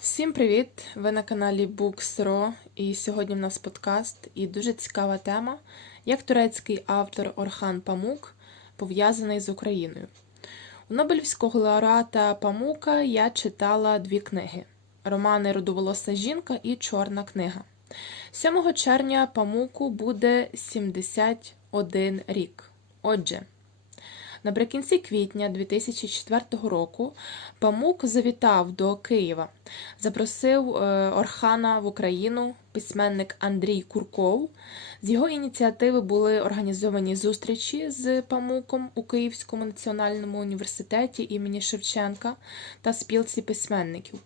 Всім привіт! Ви на каналі Books.ro і сьогодні в нас подкаст і дуже цікава тема, як турецький автор Орхан Памук пов'язаний з Україною. У Нобелівського лауреата Памука я читала дві книги: романи Родоволоса жінка і Чорна книга. 7 червня Памуку буде 71 рік. Отже, Наприкінці квітня 2004 року Памук завітав до Києва, запросив е, Орхана в Україну письменник Андрій Курков. З його ініціативи були організовані зустрічі з Памуком у Київському національному університеті імені Шевченка та спілці письменників.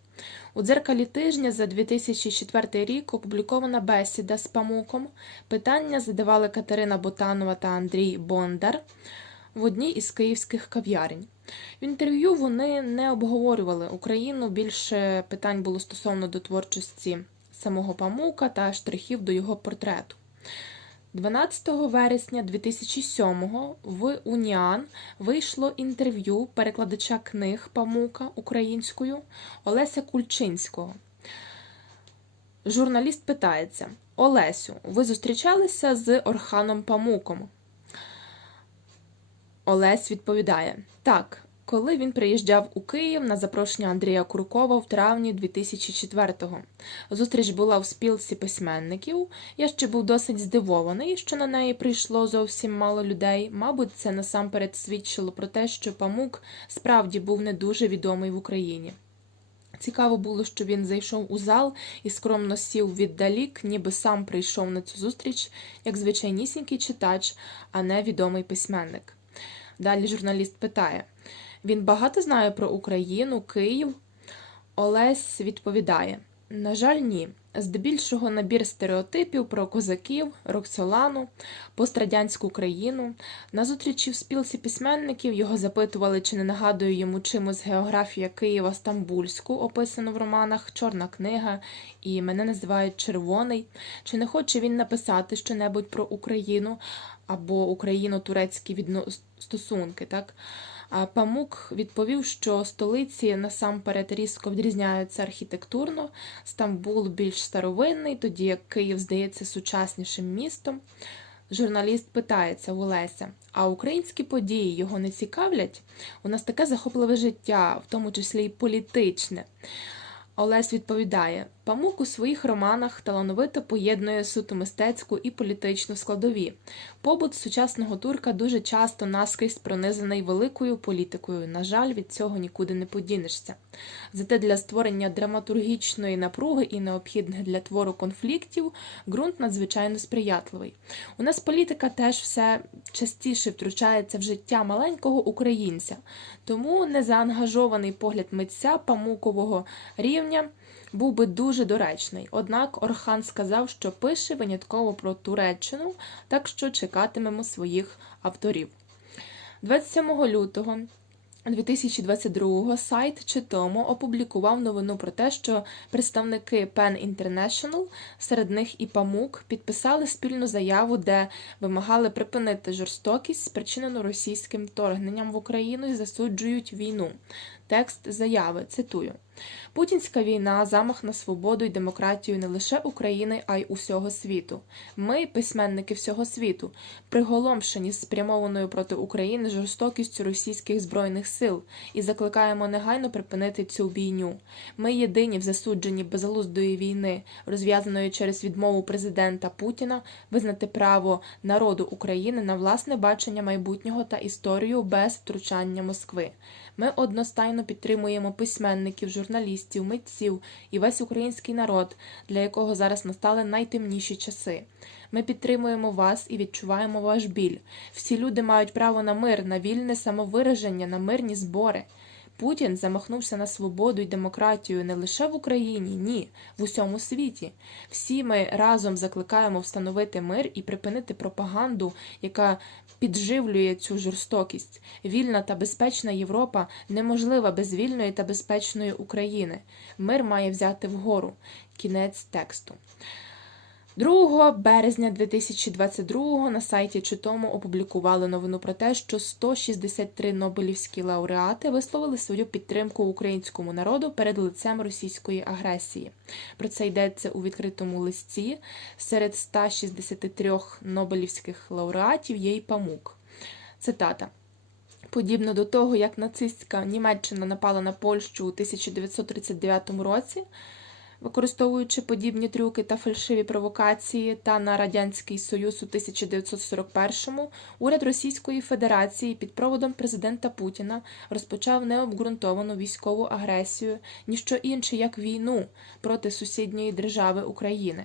У дзеркалі тижня за 2004 рік опублікована бесіда з Памуком. Питання задавали Катерина Ботанова та Андрій Бондар в одній із київських кав'ярень. В інтерв'ю вони не обговорювали Україну. Більше питань було стосовно до творчості самого Памука та штрихів до його портрету. 12 вересня 2007-го в Уніан вийшло інтерв'ю перекладача книг Памука українською Олеся Кульчинського. Журналіст питається: Олесю, ви зустрічалися з Орханом Памуком? Олесь відповідає: Так, коли він приїжджав у Київ на запрошення Андрія Куркова в травні 2004-го. Зустріч була в спілці письменників. Я ще був досить здивований, що на неї прийшло зовсім мало людей. Мабуть, це насамперед свідчило про те, що Памук справді був не дуже відомий в Україні. Цікаво було, що він зайшов у зал і скромно сів віддалік, ніби сам прийшов на цю зустріч як звичайнісінький читач, а не відомий письменник. Далі журналіст питає: він багато знає про Україну, Київ? Олесь відповідає: На жаль, ні. Здебільшого набір стереотипів про козаків, Роксолану, пострадянську країну. На зустрічі в спілці письменників його запитували, чи не нагадує йому чимось географія Києва Стамбульську, описану в романах Чорна книга і мене називають Червоний. Чи не хоче він написати щонебудь про Україну або україно-турецькі стосунки? так? Памук відповів, що столиці насамперед різко відрізняються архітектурно. Стамбул більш старовинний, тоді як Київ здається сучаснішим містом. Журналіст питається у Олеся, а українські події його не цікавлять? У нас таке захопливе життя, в тому числі й політичне. Олесь відповідає: Памук у своїх романах талановито поєднує суто мистецьку і політичну складові. Побут сучасного турка дуже часто наскрізь пронизаний великою політикою. На жаль, від цього нікуди не подінешся. Зате для створення драматургічної напруги і необхідних для твору конфліктів ґрунт надзвичайно сприятливий. У нас політика теж все частіше втручається в життя маленького українця, тому незаангажований погляд митця памукового рівня був би дуже доречний. Однак Орхан сказав, що пише винятково про Туреччину, так що чекатимемо своїх авторів. 27 лютого 2022-го сайт Читомо опублікував новину про те, що представники Pen International, серед них і Памук, підписали спільну заяву, де вимагали припинити жорстокість, спричинену російським вторгненням в Україну і засуджують війну. Текст заяви цитую. Путінська війна, замах на свободу і демократію не лише України, а й усього світу. Ми, письменники всього світу, приголомшені спрямованою проти України жорстокістю російських збройних сил і закликаємо негайно припинити цю війню. Ми єдині в засудженні безглуздої війни, розв'язаної через відмову президента Путіна визнати право народу України на власне бачення майбутнього та історію без втручання Москви. Ми одностайно підтримуємо письменників, журналістів, митців і весь український народ, для якого зараз настали найтемніші часи. Ми підтримуємо вас і відчуваємо ваш біль. Всі люди мають право на мир, на вільне самовираження, на мирні збори. Путін замахнувся на свободу і демократію не лише в Україні, ні, в усьому світі. Всі ми разом закликаємо встановити мир і припинити пропаганду, яка підживлює цю жорстокість. Вільна та безпечна Європа неможлива без вільної та безпечної України. Мир має взяти вгору. Кінець тексту. 2 березня 2022 на сайті Читому опублікували новину про те, що 163 нобелівські лауреати висловили свою підтримку українському народу перед лицем російської агресії. Про це йдеться у відкритому листі. Серед 163 нобелівських лауреатів є й памук. Цитата. Подібно до того, як нацистська Німеччина напала на Польщу у 1939 році, використовуючи подібні трюки та фальшиві провокації, та на Радянський Союз у 1941-му, уряд Російської Федерації під проводом президента Путіна розпочав необґрунтовану військову агресію, ніщо інше як війну проти сусідньої держави України.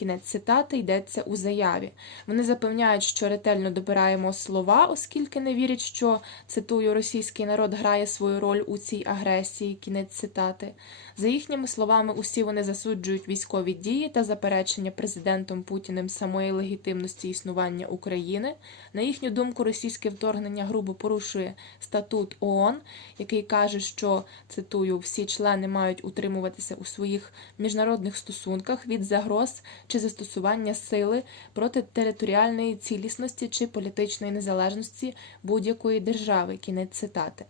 Кінець цитати йдеться у заяві. Вони запевняють, що ретельно добираємо слова, оскільки не вірять, що цитую російський народ грає свою роль у цій агресії. Кінець цитати. За їхніми словами, усі вони засуджують військові дії та заперечення президентом Путіним самої легітимності існування України. На їхню думку, російське вторгнення грубо порушує статут ООН, який каже, що цитую всі члени мають утримуватися у своїх міжнародних стосунках від загроз чи застосування сили проти територіальної цілісності чи політичної незалежності будь-якої держави. Кінець цитати.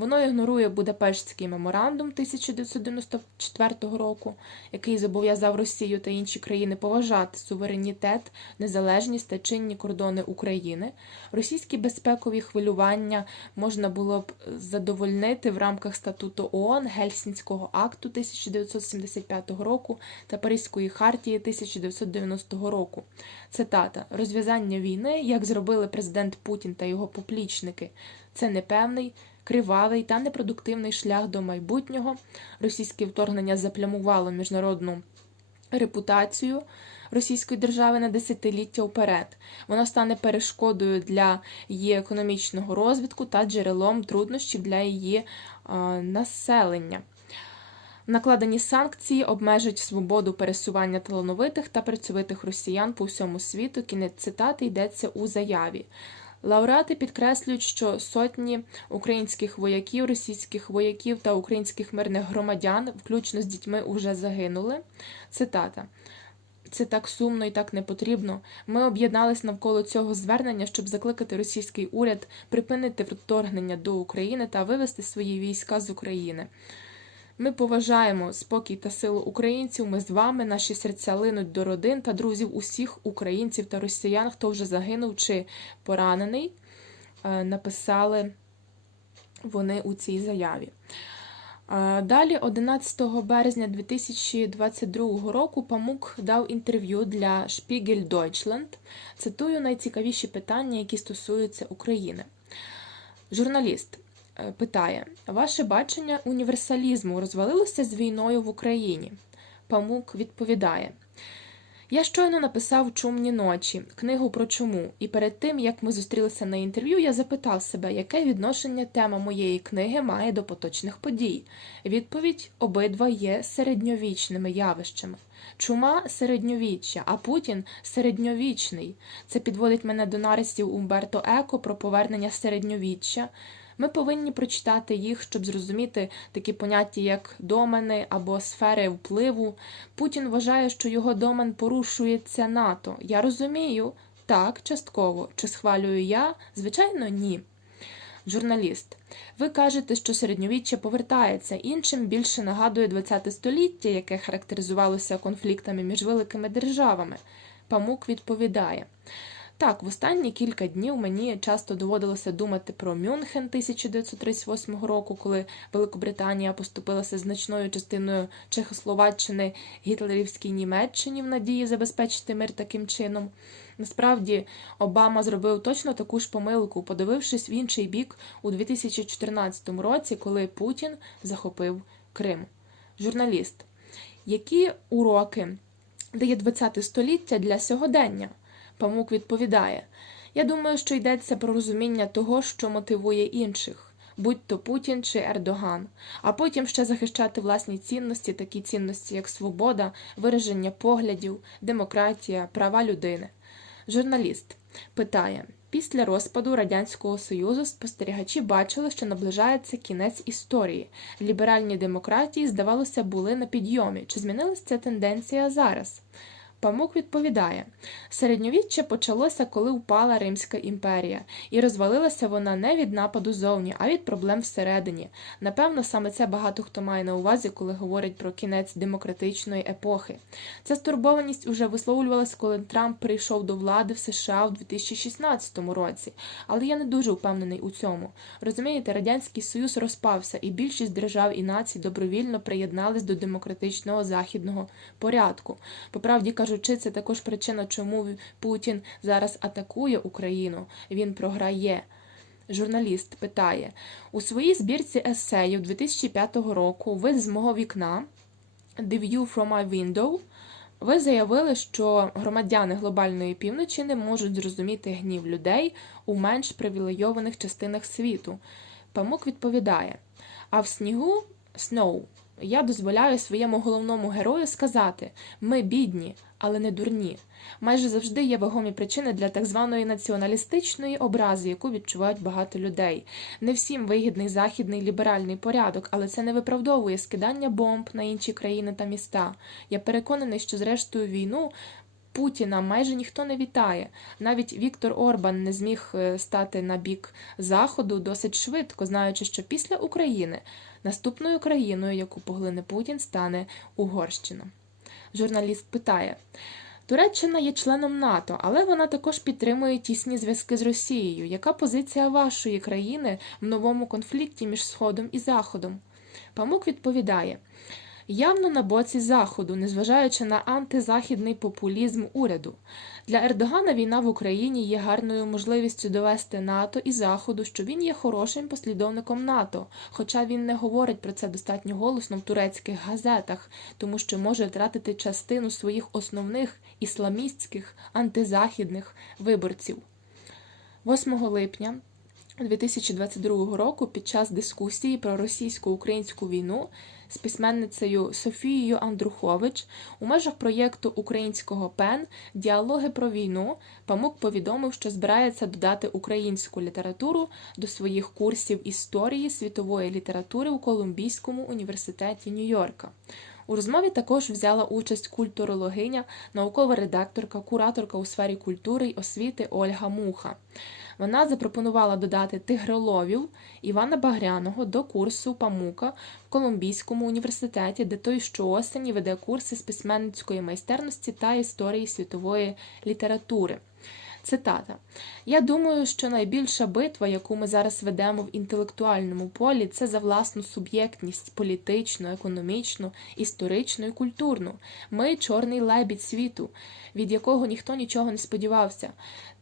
Воно ігнорує Будапештський меморандум 1994 року, який зобов'язав Росію та інші країни поважати суверенітет, незалежність та чинні кордони України. Російські безпекові хвилювання можна було б задовольнити в рамках статуту ООН, Гельсінського акту 1975 року та Паризької хартії 1990 року. Цитата: розв'язання війни, як зробили президент Путін та його поплічники, це непевний кривавий та непродуктивний шлях до майбутнього. Російське вторгнення заплямувало міжнародну репутацію Російської держави на десятиліття вперед. Воно стане перешкодою для її економічного розвитку та джерелом труднощів для її е, населення. Накладені санкції обмежать свободу пересування талановитих та працьовитих росіян по всьому світу. Кінець цитати йдеться у заяві. Лауреати підкреслюють, що сотні українських вояків, російських вояків та українських мирних громадян, включно з дітьми, уже загинули. Цитата. Це так сумно і так не потрібно. Ми об'єднались навколо цього звернення, щоб закликати російський уряд припинити вторгнення до України та вивести свої війська з України. Ми поважаємо спокій та силу українців. Ми з вами, наші серця линуть до родин та друзів усіх українців та росіян, хто вже загинув чи поранений. Е, написали вони у цій заяві. Е, Далі, 11 березня 2022 року, Памук дав інтерв'ю для Spiegel Deutschland. Цитую найцікавіші питання, які стосуються України. Журналіст питає: Ваше бачення універсалізму розвалилося з війною в Україні? Памук відповідає. Я щойно написав Чумні ночі, книгу про чому, і перед тим як ми зустрілися на інтерв'ю, я запитав себе, яке відношення тема моєї книги має до поточних подій. Відповідь обидва є середньовічними явищами. Чума середньовіччя, а Путін середньовічний. Це підводить мене до нарисів Умберто Еко про повернення середньовіччя. Ми повинні прочитати їх, щоб зрозуміти такі поняття, як домени або сфери впливу. Путін вважає, що його домен порушується НАТО. Я розумію, так, частково. Чи схвалюю я? Звичайно, ні. Журналіст, ви кажете, що середньовіччя повертається, іншим більше нагадує ХХ століття, яке характеризувалося конфліктами між великими державами. Памук відповідає. Так, в останні кілька днів мені часто доводилося думати про Мюнхен 1938 року, коли Великобританія поступилася значною частиною Чехословаччини гітлерівській Німеччині в надії забезпечити мир таким чином. Насправді, Обама зробив точно таку ж помилку, подивившись в інший бік у 2014 році, коли Путін захопив Крим. Журналіст, які уроки дає ХХ століття для сьогодення? Памук відповідає: Я думаю, що йдеться про розуміння того, що мотивує інших, будь то Путін чи Ердоган, а потім ще захищати власні цінності, такі цінності, як свобода, вираження поглядів, демократія, права людини. Журналіст питає: після розпаду Радянського Союзу спостерігачі бачили, що наближається кінець історії. Ліберальні демократії, здавалося, були на підйомі. Чи змінилася ця тенденція зараз? Памук відповідає: середньовіччя почалося, коли впала Римська імперія, і розвалилася вона не від нападу зовні, а від проблем всередині. Напевно, саме це багато хто має на увазі, коли говорять про кінець демократичної епохи. Ця стурбованість уже висловлювалася, коли Трамп прийшов до влади в США у 2016 році. Але я не дуже впевнений у цьому. Розумієте, радянський союз розпався, і більшість держав і націй добровільно приєднались до демократичного західного порядку. По правді кажучи, це також причина, чому Путін зараз атакує Україну. Він програє. Журналіст питає у своїй збірці есеїв 2005 року. Ви з мого вікна The View from My Window. Ви заявили, що громадяни глобальної півночі не можуть зрозуміти гнів людей у менш привілейованих частинах світу. Памук відповідає: А в снігу Snow, я дозволяю своєму головному герою сказати: ми бідні, але не дурні. Майже завжди є вагомі причини для так званої націоналістичної образи, яку відчувають багато людей. Не всім вигідний західний ліберальний порядок, але це не виправдовує скидання бомб на інші країни та міста. Я переконаний, що зрештою війну. Путіна майже ніхто не вітає. Навіть Віктор Орбан не зміг е, стати на бік Заходу досить швидко, знаючи, що після України наступною країною, яку поглине Путін, стане Угорщина. Журналіст питає. Туреччина є членом НАТО, але вона також підтримує тісні зв'язки з Росією. Яка позиція вашої країни в новому конфлікті між Сходом і Заходом? Памук відповідає: явно на боці Заходу, незважаючи на антизахідний популізм уряду. Для Ердогана війна в Україні є гарною можливістю довести НАТО і Заходу, що він є хорошим послідовником НАТО, хоча він не говорить про це достатньо голосно в турецьких газетах, тому що може втратити частину своїх основних ісламістських антизахідних виборців. 8 липня 2022 року під час дискусії про російсько-українську війну з письменницею Софією Андрухович у межах проєкту українського ПЕН Діалоги про війну Памук повідомив, що збирається додати українську літературу до своїх курсів історії світової літератури у Колумбійському університеті Нью-Йорка. У розмові також взяла участь культурологиня, наукова редакторка, кураторка у сфері культури й освіти Ольга Муха. Вона запропонувала додати тигроловів Івана Багряного до курсу Памука в Колумбійському університеті, де той щоосені веде курси з письменницької майстерності та історії світової літератури. Цитата: Я думаю, що найбільша битва, яку ми зараз ведемо в інтелектуальному полі, це за власну суб'єктність політичну, економічну, історичну і культурну. Ми чорний лебідь світу, від якого ніхто нічого не сподівався.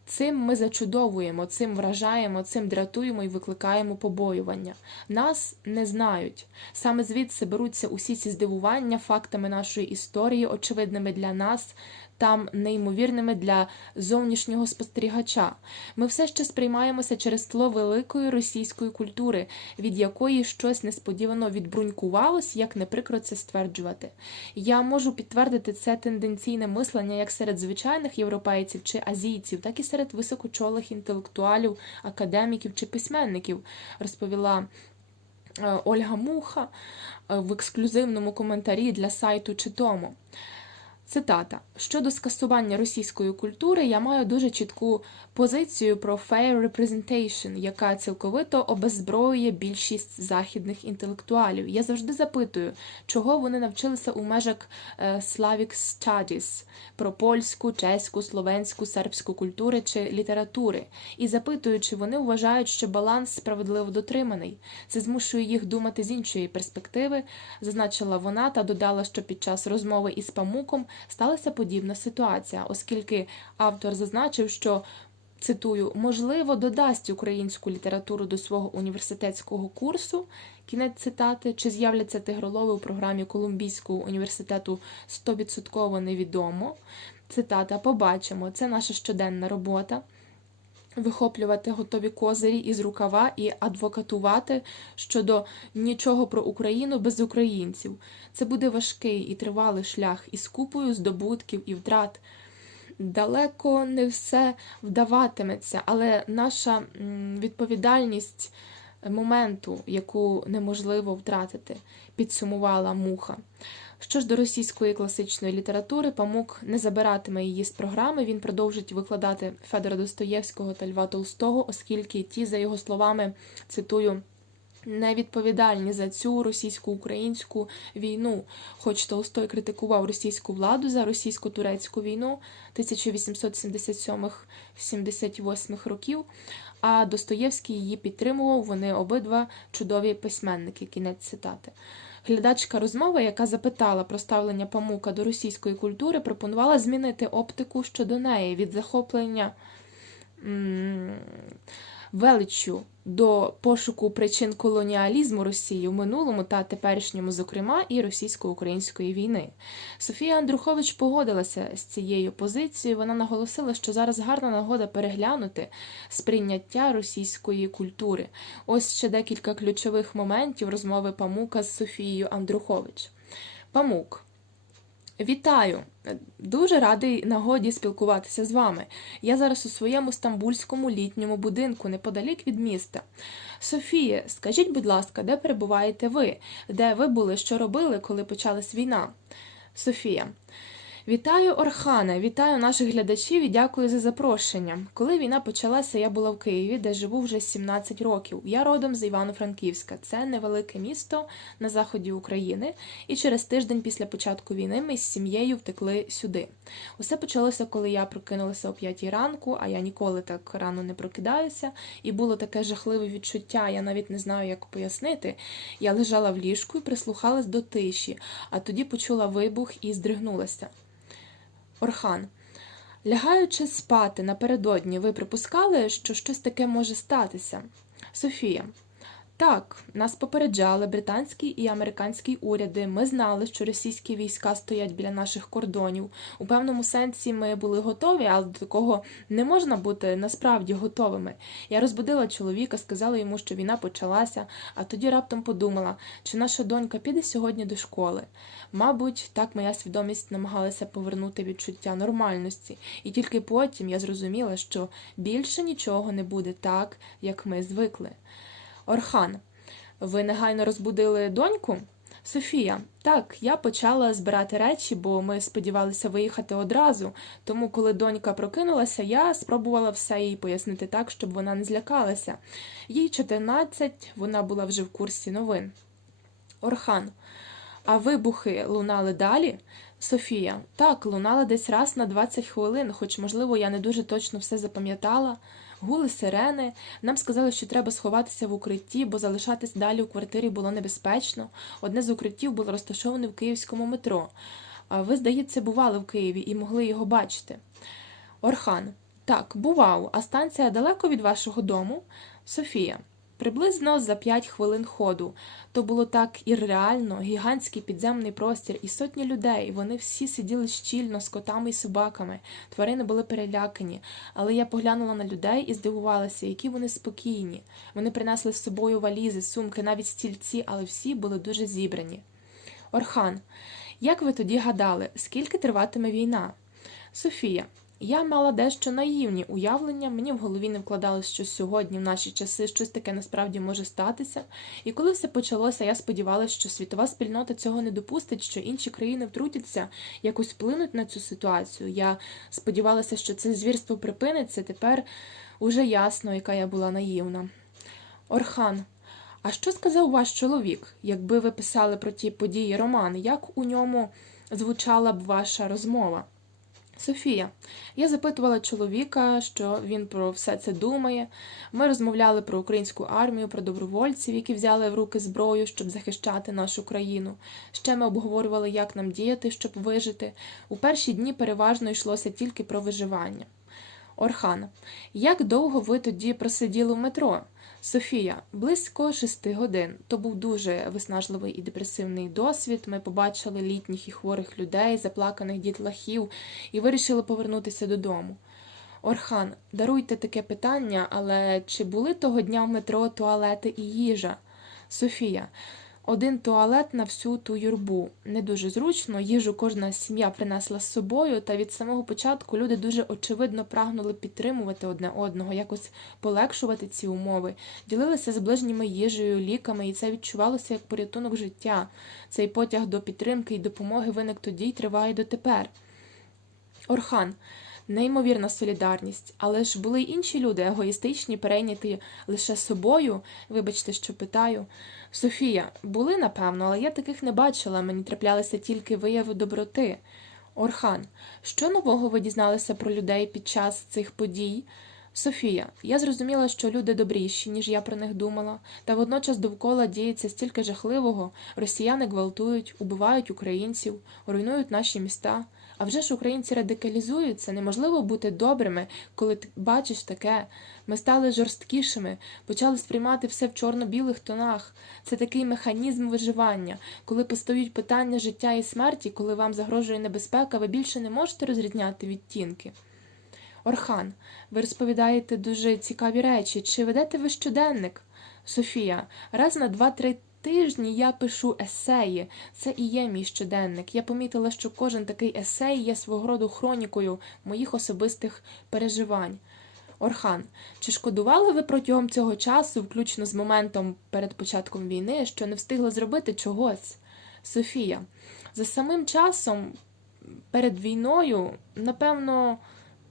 Цим ми зачудовуємо, цим вражаємо, цим дратуємо і викликаємо побоювання. Нас не знають. Саме звідси беруться усі ці здивування фактами нашої історії, очевидними для нас, там неймовірними для зовнішнього спостерігача. Ми все ще сприймаємося через тло великої російської культури, від якої щось несподівано відбрунькувалось, як не прикро це стверджувати. Я можу підтвердити це тенденційне мислення як серед звичайних європейців чи азійців, так і серед високочолих інтелектуалів, академіків чи письменників, розповіла. е, Ольга Муха е, в ексклюзивному коментарі для сайту Читому. Цитата: щодо скасування російської культури, я маю дуже чітку позицію про fair representation, яка цілковито обеззброює більшість західних інтелектуалів. Я завжди запитую, чого вони навчилися у межах е, Slavic Studies про польську, чеську, словенську, сербську культури чи літератури, і запитую, чи вони вважають, що баланс справедливо дотриманий. Це змушує їх думати з іншої перспективи, зазначила вона та додала, що під час розмови із Памуком сталася подібна ситуація, оскільки автор зазначив, що цитую, можливо, додасть українську літературу до свого університетського курсу. Кінець цитати, чи з'являться тигролови у програмі Колумбійського університету 100% невідомо. Цитата, побачимо, це наша щоденна робота. Вихоплювати готові козирі із рукава і адвокатувати щодо нічого про Україну без українців. Це буде важкий і тривалий шлях із купою здобутків і втрат. Далеко не все вдаватиметься, але наша відповідальність моменту, яку неможливо втратити, підсумувала муха. Що ж до російської класичної літератури, Памук не забиратиме її з програми. Він продовжить викладати Федора Достоєвського та Льва Толстого, оскільки ті, за його словами, цитую. Не відповідальні за цю російсько-українську війну, хоч Толстой критикував російську владу за російсько-турецьку війну 1877-78 років, а Достоєвський її підтримував. Вони обидва чудові письменники. Кінець цитати. Глядачка розмови, яка запитала про ставлення Памука до російської культури, пропонувала змінити оптику щодо неї від захоплення м, величчю до пошуку причин колоніалізму Росії в минулому та теперішньому, зокрема, і російсько-української війни. Софія Андрухович погодилася з цією позицією. Вона наголосила, що зараз гарна нагода переглянути сприйняття російської культури. Ось ще декілька ключових моментів розмови Памука з Софією Андрухович. Памук. Вітаю! Дуже радий нагоді спілкуватися з вами. Я зараз у своєму стамбульському літньому будинку неподалік від міста. Софія, скажіть, будь ласка, де перебуваєте ви? Де ви були, що робили, коли почалась війна? Софія. Вітаю Орхана, вітаю наших глядачів і дякую за запрошення. Коли війна почалася, я була в Києві, де живу вже 17 років. Я родом з Івано-Франківська. Це невелике місто на заході України. І через тиждень після початку війни ми з сім'єю втекли сюди. Усе почалося, коли я прокинулася о 5 ранку, а я ніколи так рано не прокидаюся. І було таке жахливе відчуття, я навіть не знаю, як пояснити. Я лежала в ліжку і прислухалась до тиші, а тоді почула вибух і здригнулася. Орхан. Лягаючи спати напередодні, ви припускали, що щось таке може статися? Софія. Так, нас попереджали британський і американський уряди. Ми знали, що російські війська стоять біля наших кордонів. У певному сенсі ми були готові, але до такого не можна бути насправді готовими. Я розбудила чоловіка, сказала йому, що війна почалася, а тоді раптом подумала, чи наша донька піде сьогодні до школи. Мабуть, так моя свідомість намагалася повернути відчуття нормальності, і тільки потім я зрозуміла, що більше нічого не буде так, як ми звикли. Орхан, ви негайно розбудили доньку? Софія, так, я почала збирати речі, бо ми сподівалися виїхати одразу. Тому, коли донька прокинулася, я спробувала все їй пояснити так, щоб вона не злякалася. Їй 14, вона була вже в курсі новин. Орхан, а вибухи лунали далі? Софія, так, лунали десь раз на 20 хвилин, хоч, можливо, я не дуже точно все запам'ятала. Гули сирени. Нам сказали, що треба сховатися в укритті, бо залишатись далі у квартирі було небезпечно. Одне з укриттів було розташоване в київському метро. Ви, здається, бували в Києві і могли його бачити. Орхан. Так, бував. А станція далеко від вашого дому? Софія. Приблизно за п'ять хвилин ходу. То було так ірреально, гігантський підземний простір і сотні людей. Вони всі сиділи щільно з котами і собаками. Тварини були перелякані. Але я поглянула на людей і здивувалася, які вони спокійні. Вони принесли з собою валізи, сумки, навіть стільці, але всі були дуже зібрані. Орхан, як ви тоді гадали, скільки триватиме війна? Софія. Я мала дещо наївні уявлення, мені в голові не вкладалось, що сьогодні, в наші часи, щось таке насправді може статися. І коли все почалося, я сподівалася, що світова спільнота цього не допустить, що інші країни втрутяться, якось вплинуть на цю ситуацію. Я сподівалася, що це звірство припиниться. Тепер уже ясно, яка я була наївна. Орхан. А що сказав ваш чоловік, якби ви писали про ті події роман? Як у ньому звучала б ваша розмова? Софія, я запитувала чоловіка, що він про все це думає. Ми розмовляли про українську армію, про добровольців, які взяли в руки зброю, щоб захищати нашу країну. Ще ми обговорювали, як нам діяти, щоб вижити. У перші дні переважно йшлося тільки про виживання. Орхан, як довго ви тоді просиділи в метро? Софія, близько шести годин. То був дуже виснажливий і депресивний досвід. Ми побачили літніх і хворих людей, заплаканих дітлахів, і вирішили повернутися додому. Орхан, даруйте таке питання, але чи були того дня в метро туалети і їжа? Софія, Один туалет на всю ту юрбу. Не дуже зручно. Їжу кожна сім'я принесла з собою, та від самого початку люди дуже очевидно прагнули підтримувати одне одного, якось полегшувати ці умови, ділилися з ближніми їжею, ліками, і це відчувалося як порятунок життя. Цей потяг до підтримки і допомоги виник тоді й триває дотепер. Орхан. Неймовірна солідарність, але ж були й інші люди, егоїстичні, перейняті лише собою. Вибачте, що питаю. Софія, були, напевно, але я таких не бачила, мені траплялися тільки вияви доброти. Орхан, що нового ви дізналися про людей під час цих подій? Софія, я зрозуміла, що люди добріші, ніж я про них думала, та водночас довкола діється стільки жахливого. Росіяни гвалтують, убивають українців, руйнують наші міста. А вже ж українці радикалізуються, неможливо бути добрими, коли ти бачиш таке. Ми стали жорсткішими, почали сприймати все в чорно-білих тонах. Це такий механізм виживання. Коли постають питання життя і смерті, коли вам загрожує небезпека, ви більше не можете розрізняти відтінки. Орхан, ви розповідаєте дуже цікаві речі. Чи ведете ви щоденник? Софія, раз на два-три тижні я пишу есеї. Це і є мій щоденник. Я помітила, що кожен такий есей є свого роду хронікою моїх особистих переживань. Орхан, чи шкодували ви протягом цього часу, включно з моментом перед початком війни, що не встигли зробити чогось? Софія, за самим часом перед війною, напевно,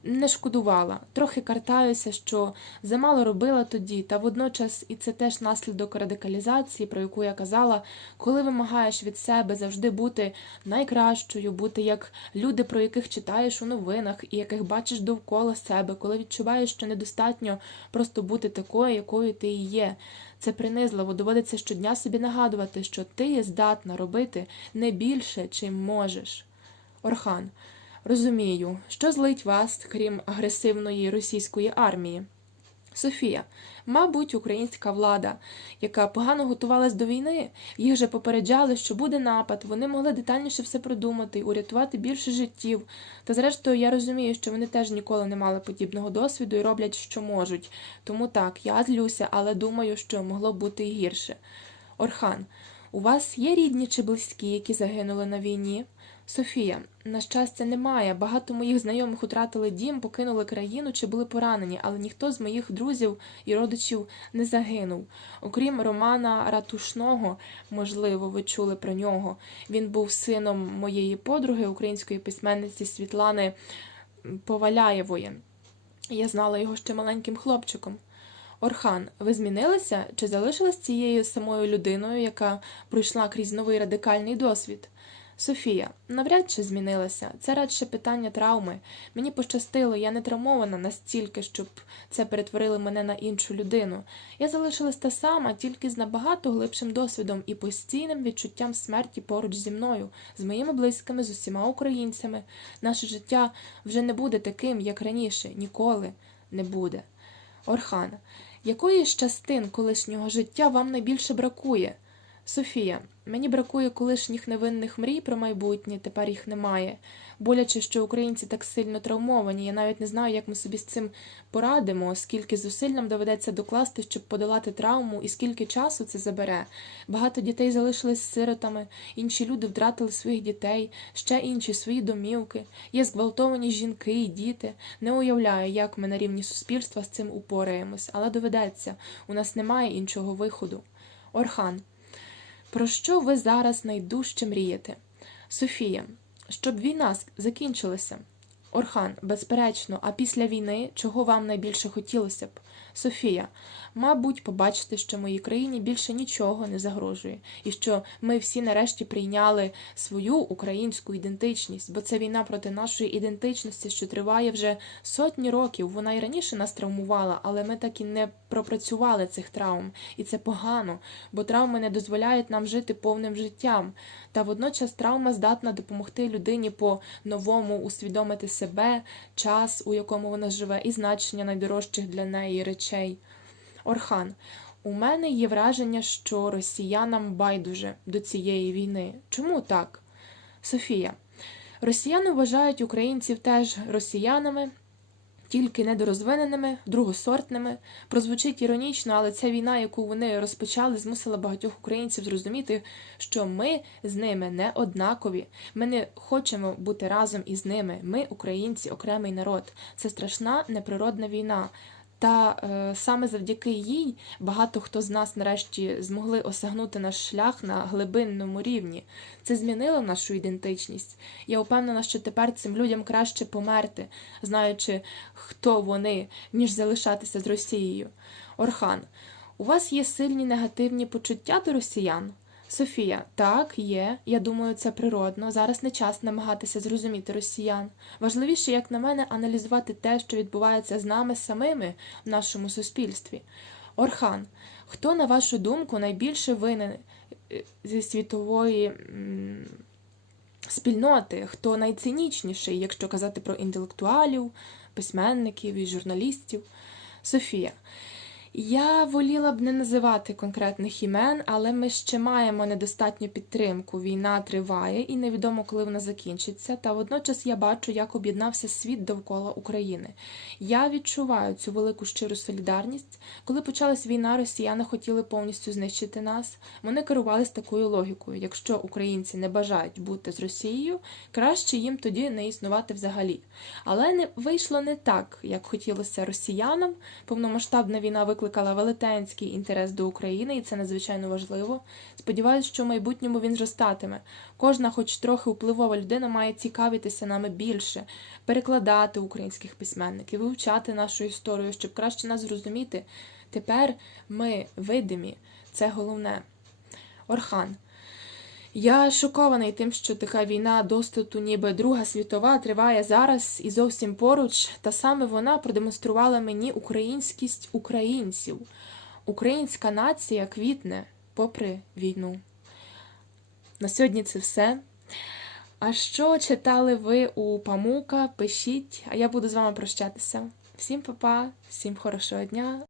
не шкодувала. Трохи картаюся, що замало робила тоді, та водночас і це теж наслідок радикалізації, про яку я казала, коли вимагаєш від себе завжди бути найкращою, бути як люди, про яких читаєш у новинах і яких бачиш довкола себе, коли відчуваєш, що недостатньо просто бути такою, якою ти і є. Це принизливо, доводиться щодня собі нагадувати, що ти є здатна робити не більше, чим можеш. Орхан. Розумію, що злить вас, крім агресивної російської армії. Софія, мабуть, українська влада, яка погано готувалась до війни, їх же попереджали, що буде напад, вони могли детальніше все продумати, урятувати більше життів. Та зрештою, я розумію, що вони теж ніколи не мали подібного досвіду і роблять, що можуть. Тому так, я злюся, але думаю, що могло бути і гірше. Орхан, у вас є рідні чи близькі, які загинули на війні? Софія, на щастя, немає. Багато моїх знайомих втратили дім, покинули країну чи були поранені, але ніхто з моїх друзів і родичів не загинув. Окрім Романа Ратушного, можливо, ви чули про нього. Він був сином моєї подруги, української письменниці Світлани Поваляєвої. Я знала його ще маленьким хлопчиком. Орхан, ви змінилися чи залишилась цією самою людиною, яка пройшла крізь новий радикальний досвід? Софія, навряд чи змінилася. Це радше питання травми. Мені пощастило, я не травмована настільки, щоб це перетворило мене на іншу людину. Я залишилась та сама, тільки з набагато глибшим досвідом і постійним відчуттям смерті поруч зі мною, з моїми близькими, з усіма українцями. Наше життя вже не буде таким, як раніше, ніколи не буде. Орхан, якої з частин колишнього життя вам найбільше бракує? Софія, мені бракує колишніх невинних мрій про майбутнє, тепер їх немає. Боляче, що українці так сильно травмовані. Я навіть не знаю, як ми собі з цим порадимо, скільки зусиль нам доведеться докласти, щоб подолати травму, і скільки часу це забере. Багато дітей залишились сиротами, інші люди втратили своїх дітей, ще інші свої домівки. Є зґвалтовані жінки і діти. Не уявляю, як ми на рівні суспільства з цим упораємось, але доведеться. У нас немає іншого виходу. Орхан. Про що ви зараз найдужче мрієте? Софія, щоб війна закінчилася. Орхан, безперечно, а після війни чого вам найбільше хотілося б? Софія, мабуть, побачити, що моїй країні більше нічого не загрожує, і що ми всі нарешті прийняли свою українську ідентичність, бо це війна проти нашої ідентичності, що триває вже сотні років. Вона і раніше нас травмувала, але ми так і не пропрацювали цих травм, і це погано, бо травми не дозволяють нам жити повним життям. Та водночас травма здатна допомогти людині по-новому усвідомити себе, час, у якому вона живе, і значення найдорожчих для неї речей. Орхан, у мене є враження, що росіянам байдуже до цієї війни. Чому так? Софія, росіяни вважають українців теж росіянами. тільки недорозвиненими, другосортними. Прозвучить іронічно, але ця війна, яку вони розпочали, змусила багатьох українців зрозуміти, що ми з ними не однакові. Ми не хочемо бути разом із ними. Ми, українці, окремий народ. Це страшна неприродна війна. Та е, саме завдяки їй багато хто з нас нарешті змогли осягнути наш шлях на глибинному рівні. Це змінило нашу ідентичність. Я впевнена, що тепер цим людям краще померти, знаючи, хто вони, ніж залишатися з Росією. Орхан, у вас є сильні негативні почуття до росіян? Софія, так, є. Я думаю, це природно. Зараз не час намагатися зрозуміти росіян. Важливіше, як на мене, аналізувати те, що відбувається з нами самими в нашому суспільстві. Орхан, хто, на вашу думку, найбільше винен е, зі світової спільноти? Хто найцинічніший, якщо казати про інтелектуалів, письменників і журналістів? Софія. Я воліла б не називати конкретних імен, але ми ще маємо недостатню підтримку. Війна триває і невідомо, коли вона закінчиться. Та водночас я бачу, як об'єднався світ довкола України. Я відчуваю цю велику щиру солідарність. Коли почалась війна, росіяни хотіли повністю знищити нас. Вони керувалися такою логікою: якщо українці не бажають бути з Росією, краще їм тоді не існувати взагалі. Але не вийшло не так, як хотілося росіянам. Повномасштабна війна викликала велетенський інтерес до України, і це надзвичайно важливо. Сподіваюсь, що в майбутньому він зростатиме. Кожна, хоч трохи впливова людина, має цікавитися нами більше, перекладати українських письменників, вивчати нашу історію, щоб краще нас зрозуміти. Тепер ми видимі, це головне. Орхан. Я шокований тим, що така війна достату, ніби Друга світова, триває зараз і зовсім поруч, та саме вона продемонструвала мені українськість українців. Українська нація квітне попри війну. На сьогодні це все. А що читали ви у Памука? Пишіть, а я буду з вами прощатися. Всім па-па, всім хорошого дня.